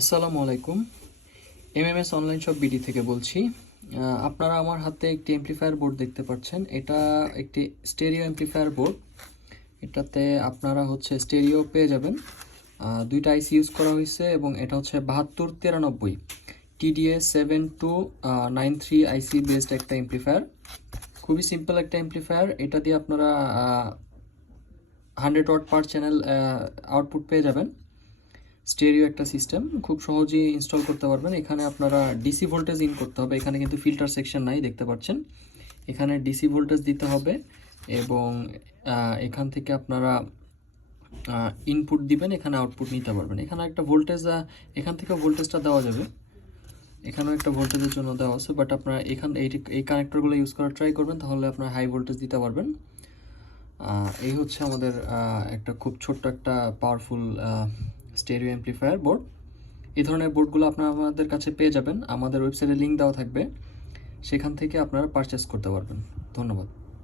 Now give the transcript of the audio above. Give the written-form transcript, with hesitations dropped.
আসসালামু আলাইকুম। MMS online shop BD থেকে বলছি। আপনারা আমার হাতে একটি অ্যাম্প্লিফায়ার বোর্ড দেখতে পাচ্ছেন। এটা একটি স্টেরিও অ্যাম্প্লিফায়ার বোর্ড। এটাতে আপনারা স্টেরিও পেয়ে যাবেন। দুইটা আইসি ইউজ করা হয়েছে এবং এটা হচ্ছে 7293 TDS 7293 আইসি বেসড একটা অ্যাম্প্লিফায়ার। খুবই সিম্পল একটা অ্যাম্প্লিফায়ার। এটা দিয়ে আপনারা 100 ওয়াট পার চ্যানেল আউটপুট পেয়ে যাবেন। স্টেরিও একটা সিস্টেম খুব সহজেই ইনস্টল করতে পারবেন। এখানে আপনারা ডিসি ভোল্টেজ ইন করতে হবে। এখানে কিন্তু ফিল্টার সেকশন নাই, দেখতে পাচ্ছেন। এখানে ডিসি ভোল্টেজ দিতে হবে এবং এখান থেকে আপনারা ইনপুট দিবেন, এখানে আউটপুট নিতে পারবেন। এখানে একটা ভোল্টেজ, এখান থেকে ভোল্টেজটা দেওয়া যাবে। এখানেও একটা ভোল্টেজের জন্য দেওয়া আছে, বাট আপনারা এই কানেক্টরগুলো ইউজ করার ট্রাই করবেন, তাহলে আপনারা হাই ভোল্টেজ দিতে পারবেন। এই হচ্ছে আমাদের একটা খুব ছোট্ট একটা পাওয়ারফুল স্টেরিও অ্যাম্প্লিফায়ার বোর্ড। এই ধরনের বোর্ডগুলো আপনারা আমাদের কাছে পেয়ে যাবেন। আমাদের ওয়েবসাইটে লিঙ্ক দেওয়া থাকবে, সেখান থেকে আপনারা পারচেস করতে পারবেন। ধন্যবাদ।